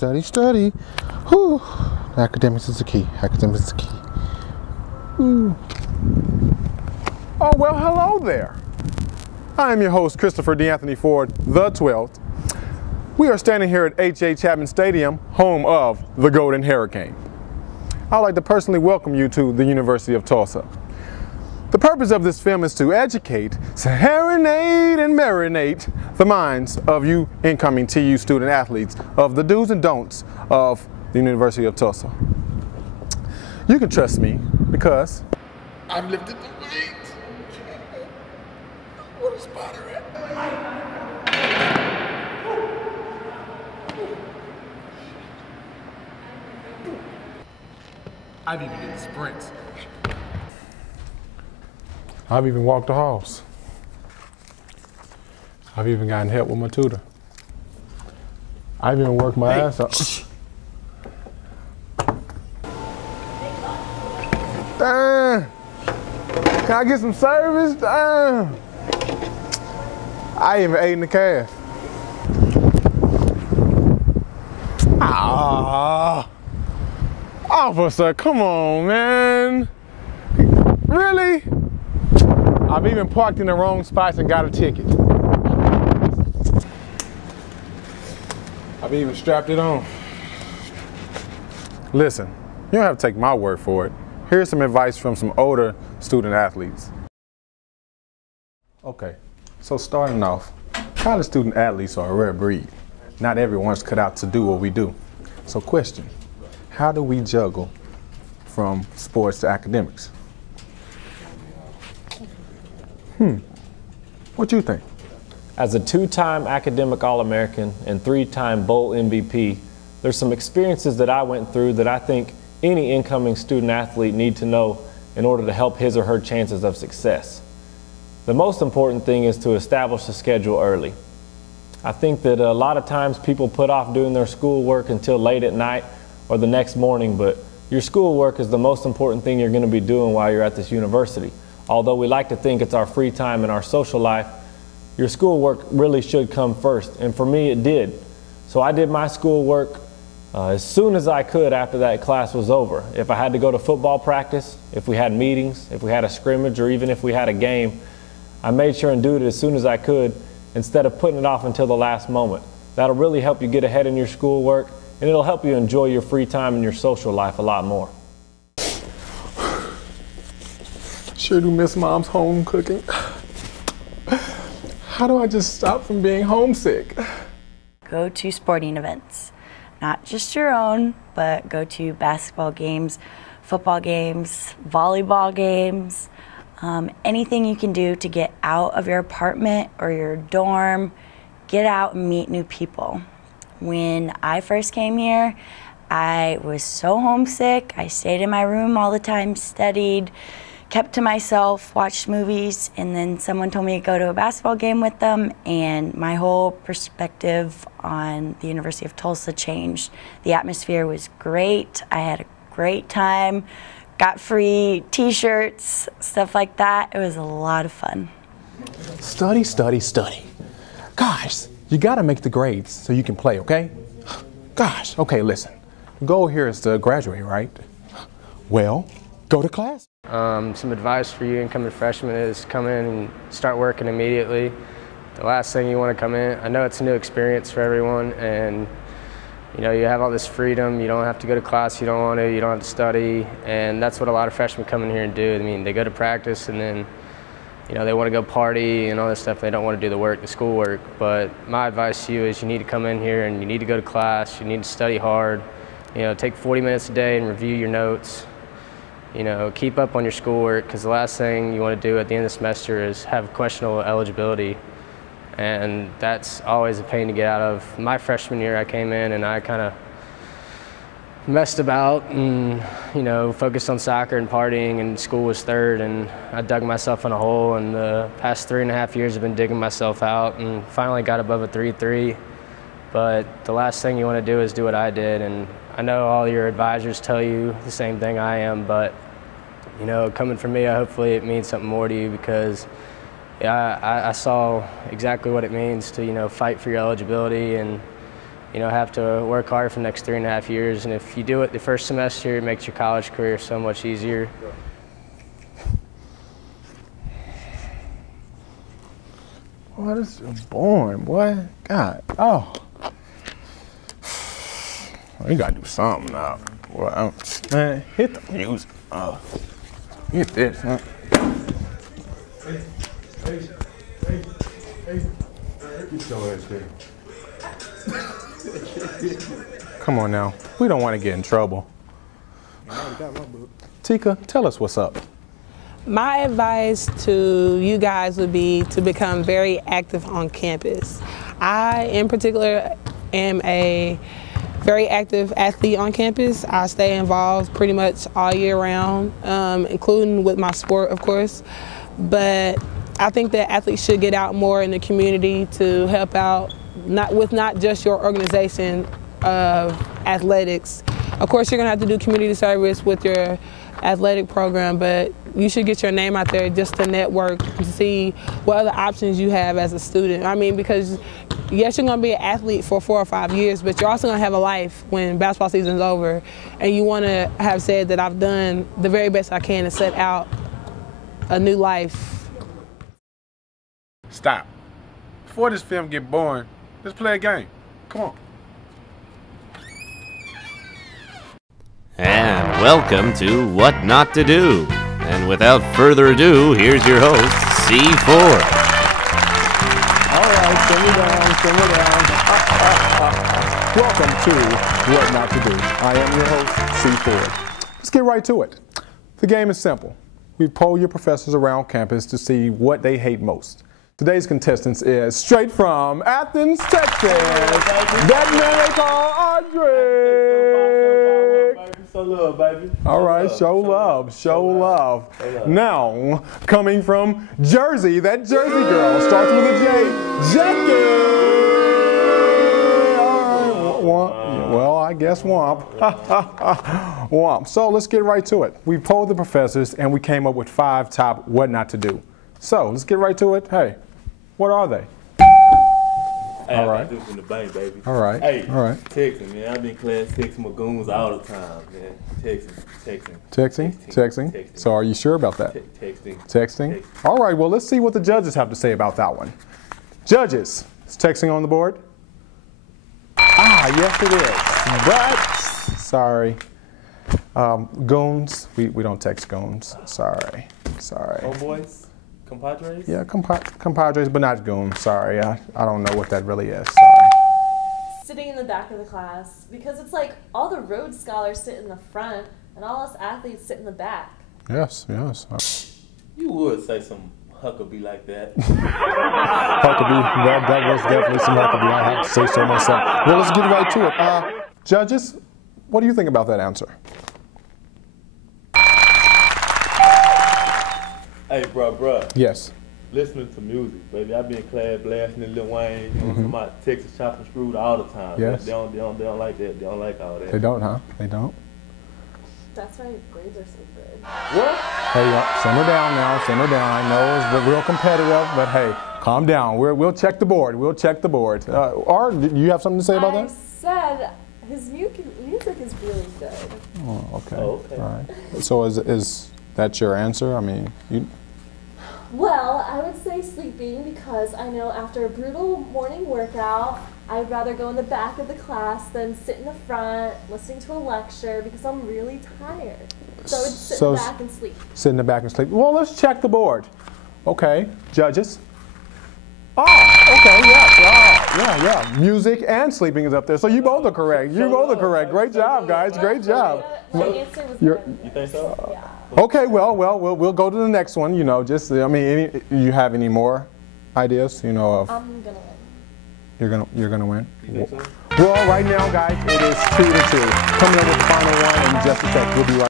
study, study. Whew. Academics is the key. Academics is the key. Ooh. Oh, well, hello there. I am your host, Christopher DeAnthony Ford, the 12th. We are standing here at H.A. Chapman Stadium, home of the Golden Hurricane. I'd like to personally welcome you to the University of Tulsa. The purpose of this film is to educate, serenade, and marinate the minds of you incoming TU student athletes of the do's and don'ts of the University of Tulsa. You can trust me because I've lifted the weight. What a spotter at. I've even did sprints. I've even walked the halls. I've even gotten help with my tutor. I've even worked my ass off. Damn. Can I get some service? Damn. I even ate in the calf. Ah. Officer, come on, man. Really? I've even parked in the wrong spots and got a ticket. I've even strapped it on. Listen, you don't have to take my word for it. Here's some advice from some older student athletes. Okay, so starting off, college student athletes are a rare breed. Not everyone's cut out to do what we do. So question, how do we juggle from sports to academics? What you think? As a two-time academic All-American and three-time Bowl MVP, there's some experiences that I went through that I think any incoming student athlete need to know in order to help his or her chances of success. The most important thing is to establish a schedule early. I think that a lot of times people put off doing their schoolwork until late at night or the next morning, but your schoolwork is the most important thing you're going to be doing while you're at this university. Although we like to think it's our free time and our social life, your schoolwork really should come first, and for me it did. So I did my schoolwork as soon as I could after that class was over. If I had to go to football practice, if we had meetings, if we had a scrimmage, or even if we had a game, I made sure and do it as soon as I could instead of putting it off until the last moment. That'll really help you get ahead in your schoolwork, and it'll help you enjoy your free time and your social life a lot more. Sure do miss Mom's home cooking. How do I just stop from being homesick? Go to sporting events. Not just your own, but go to basketball games, football games, volleyball games, anything you can do to get out of your apartment or your dorm, get out and meet new people. When I first came here, I was so homesick. I stayed in my room all the time, studied, kept to myself, watched movies, and then someone told me to go to a basketball game with them, and my whole perspective on the University of Tulsa changed. The atmosphere was great. I had a great time, got free t-shirts, stuff like that. It was a lot of fun. Study, study, study. Gosh, you gotta make the grades so you can play, okay? Gosh, okay, listen. The goal here is to graduate, right? Well, go to class. Some advice for you incoming freshmen is come in and start working immediately. The last thing you want to come in, I know it's a new experience for everyone, and you know, you have all this freedom, you don't have to go to class, you don't want to, you don't have to study, and that's what a lot of freshmen come in here and do. I mean, they go to practice and then, you know, they want to go party and all this stuff. They don't want to do the work, the schoolwork. But my advice to you is you need to come in here and you need to go to class, you need to study hard, you know, take 40 minutes a day and review your notes. You know, keep up on your schoolwork, because the last thing you want to do at the end of the semester is have questionable eligibility, and that's always a pain to get out of. My freshman year I came in and I kind of messed about and, you know, focused on soccer and partying, and school was third, and I dug myself in a hole, and the past 3.5 years I've been digging myself out and finally got above a 3.3. But the last thing you want to do is do what I did, and I know all your advisors tell you the same thing I am, but you know, coming from me, hopefully it means something more to you, because I saw exactly what it means to, you know, fight for your eligibility and, have to work hard for the next 3.5 years. And if you do it the first semester, it makes your college career so much easier. Boy, this is boring, boy. God, oh. You gotta do something now. Well, man, hit the music. Hit this, huh? Come on now. We don't want to get in trouble. Tika, tell us what's up. My advice to you guys would be to become very active on campus. I, in particular, am a very active athlete on campus. I stay involved pretty much all year round, including with my sport, of course. But I think that athletes should get out more in the community to help out, not just your organization of athletics. Of course, you're gonna have to do community service with your athletic program, but you should get your name out there just to network, to see what other options you have as a student. I mean, because yes, you're gonna be an athlete for 4 or 5 years, but you're also gonna have a life when basketball season's over, and you wanna have said that I've done the very best I can to set out a new life. Stop. Before this film get boring, let's play a game. Come on. And welcome to What Not to Do. And without further ado, here's your host, C4. All right, simmer down, simmer down. Welcome to What Not to Do. I am your host, C4. Let's get right to it. The game is simple. We poll your professors around campus to see what they hate most. Today's contestants is straight from Athens, Texas. That man they call Andre. Show love, baby. All right, show love, show love. Now, coming from Jersey, that Jersey girl starts with a J, Jackie. Well, I guess Womp. Womp. So let's get right to it. We polled the professors and we came up with 5 top what not to do. So let's get right to it. Hey, what are they? Hey, all right. I do from the bank, baby. All right. Hey, all right. Texting, man. I've been in class texting my goons all the time, man. Texting. So are you sure about that? Texting. All right, well, let's see what the judges have to say about that one. Judges, is texting on the board? Ah, yes it is. But, sorry. Goons, we don't text goons. Sorry. Homeboys? Compadres? Yeah, compadres, but not goons. Sorry, I don't know what that really is. Sorry. Sitting in the back of the class, because it's like all the Rhodes Scholars sit in the front and all us athletes sit in the back. Yes. You would say some Huckabee like that. Huckabee, that was definitely some Huckabee. I have to say so myself. Well, let's get right to it. Judges, what do you think about that answer? Hey, bro. Yes. Listening to music, baby. I be in class blasting Lil Wayne, talking about Texas chopping screwed all the time. Yes. They don't like that. They don't like all that. They don't, huh? They don't? That's why grades are so good. What? Hey, simmer down now, simmer down. I know it's real competitive, but hey, calm down. We'll check the board. Or, do you have something to say about that? I said his music is really good. Oh, okay. Oh, okay. All right. So is that your answer? I mean, you... Well, I would say sleeping because I know after a brutal morning workout, I'd rather go in the back of the class than sit in the front listening to a lecture because I'm really tired. So I would sit in the back and sleep. Sit in the back and sleep. Well, let's check the board. Okay, judges. Oh, okay, yeah. Music and sleeping is up there. So you both are correct. Great job, guys. Great job. My answer was good. You think so? Yeah. Okay, well, we'll go to the next one. You know, just you have any more ideas? You know, of I'm gonna win. you're gonna win. You think so? Well, right now, guys, it is 2-2. Coming up with the final one in just a sec. We'll be right.